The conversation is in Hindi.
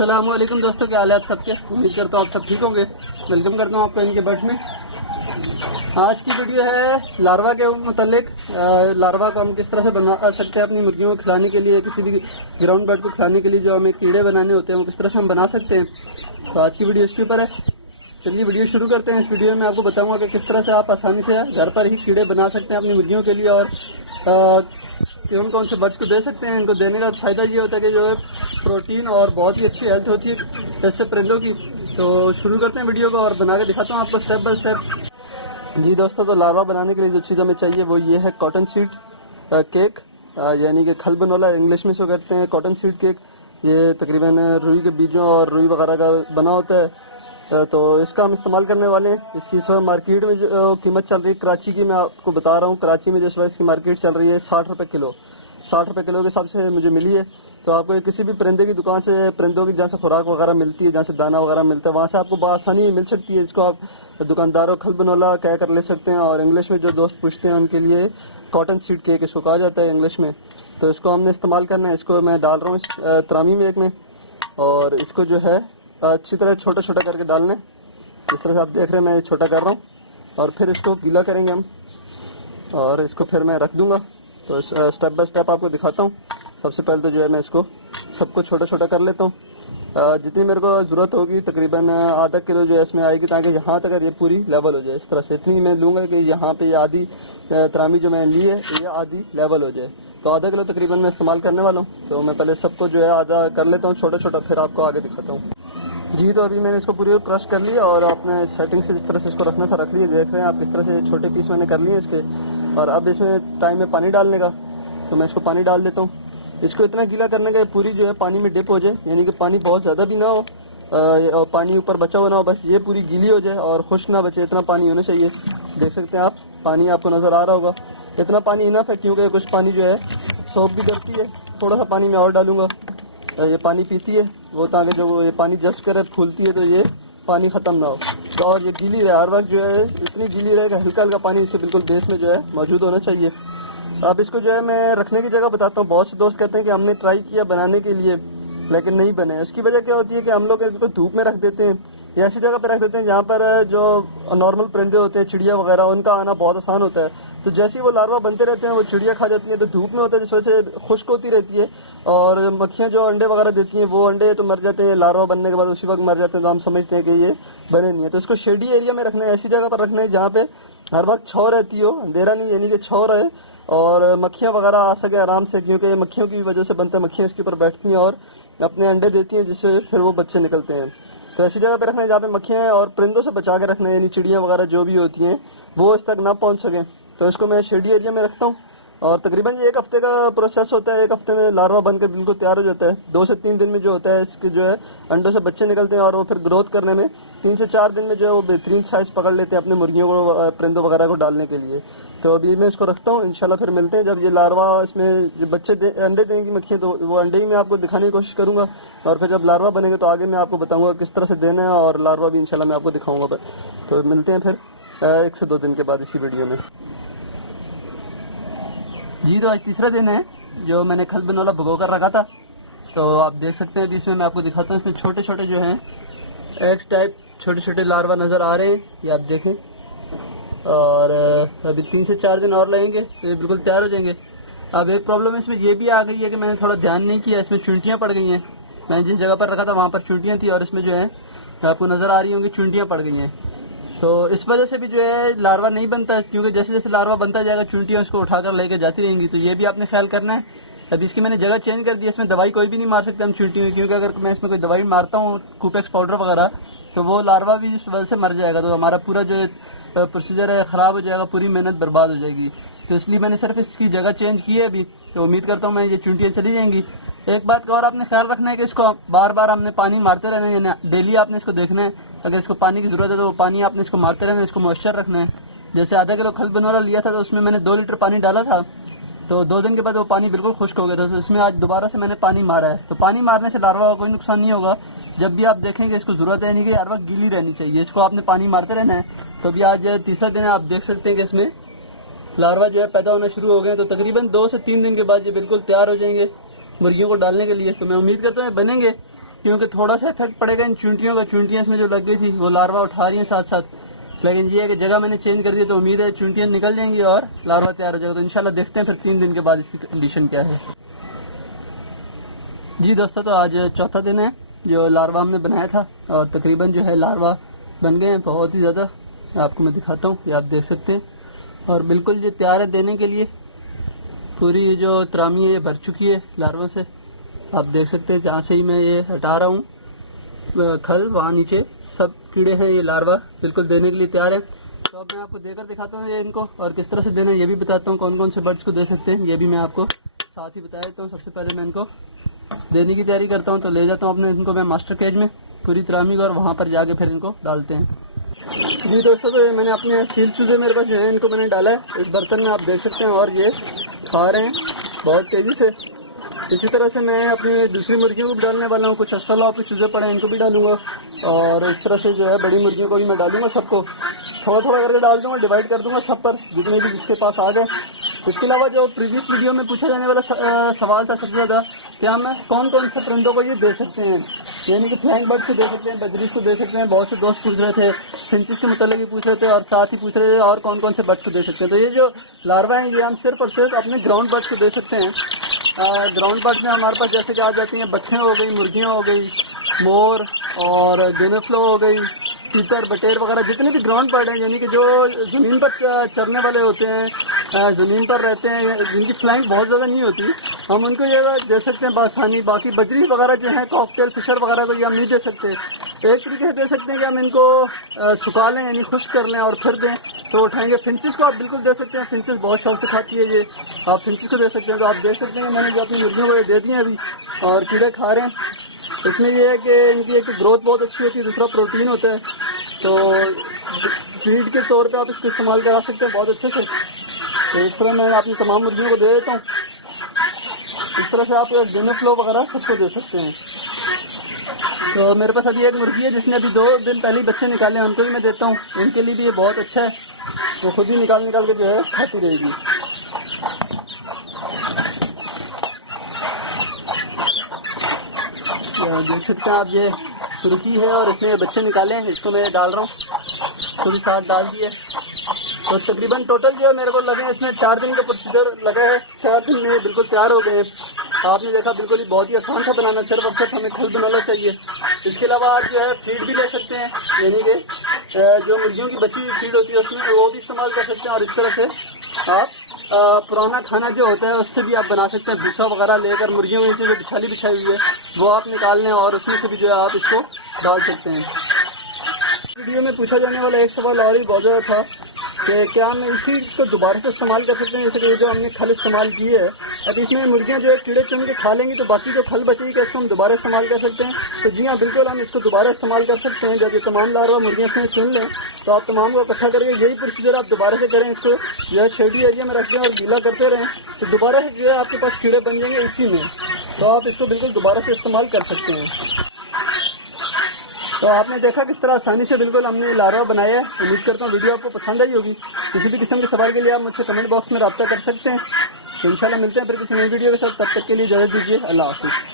अस्सलामुअलैकुम दोस्तों, क्या हाल है आप सबके। उम्मीद करता हूँ आप सब ठीक होंगे। वेलकम करता हूँ आपको इनके बर्ड्स में। आज की वीडियो है लार्वा के मुतालिक। लार्वा को हम किस तरह से बना सकते हैं अपनी मुर्गियों को खिलाने के लिए, किसी भी ग्राउंड बर्ड को खिलाने के लिए जो हमें कीड़े बनाने होते हैं वो किस तरह से हम बना सकते हैं। तो आज की वीडियो इसके ऊपर है। चलिए वीडियो शुरू करते हैं। इस वीडियो में आपको बताऊंगा कि किस तरह से आप आसानी से घर पर ही कीड़े बना सकते हैं अपनी मुर्गियों के लिए, और कौन कौन से बर्ड्स को दे सकते हैं। इनको देने का फ़ायदा ये होता है कि जो है प्रोटीन और बहुत ही अच्छी हेल्थ होती है जैसे परिंदों की। तो शुरू करते हैं वीडियो को और बना के दिखाता हूँ आपको स्टेप बाय स्टेप। जी दोस्तों, तो लार्वा बनाने के लिए जो चीज़ हमें चाहिए वो ये है कॉटन सीड केक, यानी कि खल बनोला इंग्लिश में इसको कहते हैं, कॉटन सीड केक। ये तकरीबन रुई के बीजों और रुई वगैरह का बना होता है। तो इसका हम इस्तेमाल करने वाले हैं। इसकी इस वक्त मार्केट में जो कीमत चल रही है कराची की, मैं आपको बता रहा हूँ, कराची में जिस वक्त इसकी मार्केट चल रही है 60 रुपये किलो। 60 रुपये किलो के हिसाब से मुझे मिली है। तो आपको किसी भी परिंदे की दुकान से, परिंदों की जहाँ से खुराक वगैरह मिलती है, जहाँ से दाना वगैरह मिलता है, वहाँ से आपको बआसानी मिल सकती है। इसको आप दुकानदारों खल बनोला कह कर ले सकते हैं, और इंग्लिश में जो दोस्त पूछते हैं उनके लिए कॉटन सीड केक इसको कहा जाता है इंग्लिश में। तो इसको हमने इस्तेमाल करना है। इसको मैं डाल रहा हूँ इस त्रामी में एक में, और इसको जो है अच्छी तरह छोटा छोटा करके डालना है। इस तरह से आप देख रहे हैं, मैं छोटा कर रहा हूँ। और फिर इसको गीला करेंगे हम, और इसको फिर मैं रख दूंगा। तो स्टेप बाय स्टेप आपको दिखाता हूँ। सबसे पहले तो जो है मैं इसको सबको छोटा छोटा कर लेता हूँ। जितनी मेरे को ज़रूरत होगी तकरीबन आधा किलो जो है इसमें आएगी, ताकि यहाँ तक ये पूरी लेवल हो जाए। इस तरह से इतनी मैं लूँगा कि यहाँ पे ये आधी त्रामी जो मैंने ली है ये आधी लेवल हो जाए। तो आधा किलो तकरीबन मैं इस्तेमाल करने वाला हूँ। तो मैं पहले सबको जो है आधा कर लेता हूँ छोटा छोटा, फिर आपको आगे दिखाता हूँ। जी, तो अभी मैंने इसको पूरी क्रश कर लिया, और अपने सेटिंग से जिस तरह से इसको रखना था रख लिया। देख रहे हैं आप किस तरह से छोटे पीस मैंने कर लिए इसके। और अब इसमें टाइम है पानी डालने का, तो मैं इसको पानी डाल देता हूँ। इसको इतना गीला करने का पूरी जो है पानी में डिप हो जाए, यानी कि पानी बहुत ज़्यादा भी ना हो और पानी ऊपर बचा हुआ ना हो, बस ये पूरी गीली हो जाए और खुश्क ना बचे, इतना पानी होना चाहिए। देख सकते हैं आप, पानी आपको नज़र आ रहा होगा। इतना पानी इनफ है, क्योंकि कुछ पानी जो है सोप भी करती है। थोड़ा सा पानी मैं और डालूंगा, ये पानी पीती है वो, ताकि जो ये पानी जस्ट करे फूलती है तो ये पानी ख़त्म ना हो। तो और ये गीली रहे हर वक्त, जो है इतनी गीली रहे कि हल्का हल्का पानी इसके बिल्कुल बेस में जो है मौजूद होना चाहिए। अब इसको जो है मैं रखने की जगह बताता हूँ। बहुत से दोस्त कहते हैं कि हमने ट्राई किया बनाने के लिए लेकिन नहीं बने। इसकी वजह क्या होती है कि हम लोग इसको धूप में रख देते हैं या ऐसी जगह पर रख देते हैं जहाँ पर जो नॉर्मल परिंदे होते हैं, चिड़िया वगैरह, उनका आना बहुत आसान होता है। तो जैसे ही वो लार्वा बनते रहते हैं वो चिड़िया खा जाती है। तो धूप में होता है जिस वजह से खुश्क होती रहती है, और मक्खियाँ जो अंडे वगैरह देती हैं वो अंडे तो मर जाते हैं, लार्वा बनने के बाद उसी वक्त मर जाते हैं। तो हम समझते हैं कि ये बने नहीं है। तो इसको शेडी एरिया में रखना है, ऐसी जगह पर रखना है जहाँ पे हर वक्त छाँव रहती हो, अंधेरा नहीं, यानी कि छाँव रहे और मक्खियाँ वगैरह आ सके आराम से, क्योंकि मक्खियों की वजह से बनता है। मक्खियाँ इसके ऊपर बैठती हैं और अपने अंडे देती हैं, जिससे फिर वो बच्चे निकलते हैं। तो ऐसी जगह पे रखना है जहाँ पे मक्खियाँ हैं, और परिंदों से बचा के रखना है, यानी चिड़ियाँ वगैरह जो भी होती हैं वो इस तक ना पहुँच सकें। तो इसको मैं शेडी एरिया में रखता हूँ, और तकरीबन ये 1 हफ्ते का प्रोसेस होता है। 1 हफ्ते में लार्वा बनकर बिल्कुल तैयार हो जाता है। 2 से 3 दिन में जो होता है इसके जो है अंडों से बच्चे निकलते हैं, और वो फिर ग्रोथ करने में 3 से 4 दिन में जो है वो बेहतरीन साइज पकड़ लेते हैं अपने मुर्गियों को, परिंदों वगैरह को डालने के लिए। तो अभी मैं इसको रखता हूँ, इंशाल्लाह फिर मिलते हैं जब ये लार्वा इसमें जो बच्चे अंडे देंगी मक्खियाँ, तो वो अंडे ही मैं आपको दिखाने की कोशिश करूँगा। और फिर जब लार्वा बनेंगे तो आगे मैं आपको बताऊँगा किस तरह से देना है, और लार्वा भी इंशाल्लाह मैं आपको दिखाऊँगा। तो मिलते हैं फिर 1 से 2 दिन के बाद इसी वीडियो में। जी, तो आज तीसरा दिन है जो मैंने खल बनोला भगो कर रखा था। तो आप देख सकते हैं अभी इसमें मैं आपको दिखाता हूँ। इसमें छोटे छोटे जो हैं एक्स टाइप छोटे छोटे लार्वा नज़र आ रहे हैं, ये आप देखें। और अभी 3 से 4 दिन और लगेंगे तो ये बिल्कुल तैयार हो जाएंगे। अब एक प्रॉब्लम इसमें ये भी आ गई है कि मैंने थोड़ा ध्यान नहीं किया, इसमें चुंटियाँ पड़ गई हैं। मैंने जिस जगह पर रखा था वहाँ पर चुंटियाँ थी, और इसमें जो है आपको नज़र आ रही होंगी चुंटियाँ पड़ गई हैं। तो इस वजह से भी जो है लार्वा नहीं बनता है, क्योंकि जैसे जैसे लार्वा बनता जाएगा चुंटियाँ उसको उठाकर लेके जाती रहेंगी। तो ये भी आपने ख्याल करना है। अब इसकी मैंने जगह चेंज कर दी, इसमें दवाई कोई भी नहीं मार सकते हम चुंटियों में, क्योंकि अगर मैं इसमें कोई दवाई मारता हूँ कूपेक्स पाउडर वगैरह, तो वो लार्वा भी इस वजह से मर जाएगा। तो हमारा पूरा जो प्रोसीजर है ख़राब हो जाएगा, पूरी मेहनत बर्बाद हो जाएगी। तो इसलिए मैंने सिर्फ इसकी जगह चेंज की है अभी। तो उम्मीद करता हूँ मैं ये चुंटियाँ चली जाएंगी। एक बात का और आपने ख्याल रखना है कि इसको बार बार हमने पानी मारते रहना है, यानी डेली आपने इसको देखना है। अगर इसको पानी की ज़रूरत है तो पानी आपने इसको मारते रहना है, इसको मॉइस्चर रखना है। जैसे आधा किलो खल बनोला लिया था तो उसमें मैंने 2 लीटर पानी डाला था, तो 2 दिन के बाद वो पानी बिल्कुल खुश्क हो गया था। तो इसमें आज दोबारा से मैंने पानी मारा है। तो पानी मारने से लार्वा का कोई नुकसान नहीं होगा। जब भी आप देखेंगे इसको ज़रूरत है नहीं कि हर वक्त गीली रहनी चाहिए, इसको आपने पानी मारते रहना है। तो अभी आज तीसरा दिन है, आप देख सकते हैं कि इसमें लार्वा जो है पैदा होना शुरू हो गए। तो तकरीबन 2 से 3 दिन के बाद ये बिल्कुल तैयार हो जाएंगे मुर्गियों को डालने के लिए। तो मैं उम्मीद करता हूँ बनेंगे, क्योंकि थोड़ा सा इफेक्ट पड़ेगा इन चूंटियों का। चूंटियाँ इसमें जो लग गई थी वो लार्वा उठा रही हैं साथ साथ, लेकिन ये है कि जगह मैंने चेंज कर दी तो उम्मीद है चूंटियाँ निकल जाएंगी और लार्वा तैयार हो जाएगा। तो इंशाल्लाह देखते हैं फिर 3 दिन के बाद इसकी कंडीशन क्या है। जी दोस्तों, तो आज चौथा दिन है जो लार्वा हमने बनाया था और तकरीबन जो है लार्वा बन गए हैं बहुत ही ज़्यादा। आपको मैं दिखाता हूँ, ये आप देख सकते हैं और बिल्कुल ये तैयार है देने के लिए। पूरी ये जो त्रामी है ये भर चुकी है लार्वों से। आप देख सकते हैं जहाँ से ही मैं ये हटा रहा हूँ खल, वहाँ नीचे सब कीड़े हैं। ये लार्वा बिल्कुल देने के लिए तैयार है। तो अब मैं आपको देकर दिखाता हूँ ये इनको, और किस तरह से देना है ये भी बताता हूँ। कौन कौन से बर्ड्स को दे सकते हैं ये भी मैं आपको साथ ही बता देता हूँ। सबसे पहले मैं इनको देने की तैयारी करता हूँ, तो ले जाता हूँ अपने इनको मैं मास्टर केज में पूरी त्रामी को, और वहाँ पर जाके फिर इनको डालते हैं। जी दोस्तों, तो ये मैंने अपने सील चूजे मेरे पास जो है इनको मैंने डाला है इस बर्तन में, आप देख सकते हैं, और ये खा रहे हैं बहुत तेज़ी से। इसी तरह से मैं अपनी दूसरी मुर्गियों को भी डालने वाला हूँ। कुछ अस्ट्रोलॉप के चूजे पड़े हैं इनको भी डालूंगा, और इस तरह से जो है बड़ी मुर्गियों को भी मैं डालूंगा। सबको थोड़ा थोड़ा करके डाल दूंगा, डिवाइड कर दूंगा सब पर, जितने भी जिसके पास आ गए। इसके अलावा जो प्रीवियस वीडियो में पूछा जाने वाला सवाल था सबसे ज़्यादा, क्या मैं कौन कौन से परिंदों को ये दे सकते हैं, यानी कि फ्लाइंग बर्ड्स को दे सकते हैं, बजरीज को दे सकते हैं। बहुत से दोस्त पूछ रहे थे, फिंचिस के मतलब भी पूछ रहे थे, और साथ ही पूछ रहे थे और कौन कौन से बर्ड्स को दे सकते हैं। तो ये जो लार्वा हैं ये हम सिर्फ और सिर्फ अपने ग्राउंड बर्ड्स को दे सकते हैं। ग्राउंड बर्ड्स में हमारे पास जैसे कि आ जाती हैं बच्चें हो गई, मुर्गियाँ हो गई, मोर और गेनेफ्लो हो गई, तीतर बटेर वगैरह, जितने भी ग्राउंड बर्ड हैं, यानी कि जो ज़मीन पर चरने वाले होते हैं, ज़मीन पर रहते हैं, जिनकी फ्लाइंग बहुत ज़्यादा नहीं होती, हम उनको ये दे सकते हैं बासानी। बाकी बजरी वगैरह जो है, कॉकटेल फिशर वगैरह को ये हम नहीं दे सकते। एक तरीके से दे सकते हैं कि हम इनको सुखा लें, यानी खुश्क कर लें और फिर दें तो उठाएंगे। फिंचिस को आप बिल्कुल दे सकते हैं, फिंचिस बहुत शौक से खाती है ये, आप फिंचिस को दे सकते हैं। तो आप देख सकते हैं मैंने जो अपनी मुर्गियों को दे दिए अभी, और कीड़े खा रहे हैं। इसमें यह है कि इनकी एक ग्रोथ बहुत अच्छी होती है, दूसरा प्रोटीन होता है, तो फीड के तौर पे आप इसको इस्तेमाल करा सकते हैं बहुत अच्छे से। तो इस तरह मैं अपनी तमाम मुर्गियों को दे देता हूँ। इस तरह से आप गेनेफ्लो वगैरह सबको दे सकते हैं। तो मेरे पास अभी एक मुर्गी है जिसने अभी 2 दिन पहले बच्चे निकाले हैं, उनको भी मैं देता हूँ। उनके लिए भी ये बहुत अच्छा है, वो खुद ही निकाल के जो है खाती रहेगी। देख सकते हैं आप, ये सुर्खी है और इसमें बच्चे निकाले हैं, इसको मैं डाल रहा हूँ, थोड़ी साथ डाल दिए। तो तकरीबन टोटल जो है मेरे को लगे इसमें 4 दिन का प्रोसीजर लगा है। 4 दिन में बिल्कुल तैयार हो गए हैं। आपने देखा बिल्कुल ही बहुत ही आसान था बनाना, सिर्फ अब तक हमें खल बनाना चाहिए। इसके अलावा आप जो है फीड भी ले सकते हैं, यानी कि जो मुर्गियों की बची हुई फीड होती है उसमें वो भी इस्तेमाल कर सकते हैं। और इस तरह से आप पुराना खाना जो होता है उससे भी आप बना सकते हैं। भूसा वगैरह लेकर मुर्गियों में जो बिछाली बिछाई हुई है वो आप निकाल लें और उसमें से भी जो है आप इसको डाल सकते हैं। वीडियो में पूछा जाने वाला एक सवाल और ही बहुत ज़्यादा था कि क्या हम इसी को दोबारा से इस्तेमाल कर सकते हैं, जैसे कि जो हमने खल इस्तेमाल की है। अब इसमें मुर्गियाँ जो है कीड़े चुन के खा लेंगी, तो बाकी जो खल बचेगी क्या इसको हम दोबारा इस्तेमाल कर सकते हैं? तो जी हाँ, बिल्कुल हम इसको दोबारा इस्तेमाल कर सकते हैं। जब ये तमाम लार्वा मुर्गियाँ इसमें चुन लें तो आप तमाम को इकट्ठा करके यही प्रोसीजर आप दोबारा से करें, इसको जो है शेडी एरिया में रख दें और गीला करते रहें, तो दोबारा से जो है आपके पास कीड़े बन जाएंगे इसी में। तो आप इसको बिल्कुल दोबारा से इस्तेमाल कर सकते हैं। तो आपने देखा किस तरह आसानी से बिल्कुल हमने लार्वा बनाया है। उम्मीद करता हूँ वीडियो आपको पसंद आई होगी। किसी भी किस्म के सवाल के लिए आप मुझसे कमेंट बॉक्स में रब्ता कर सकते हैं। तो इंशाल्लाह मिलते हैं फिर किसी नई वीडियो के साथ। तब तक के लिए इजाज़त दीजिए। अल्लाह हाफ़िज़।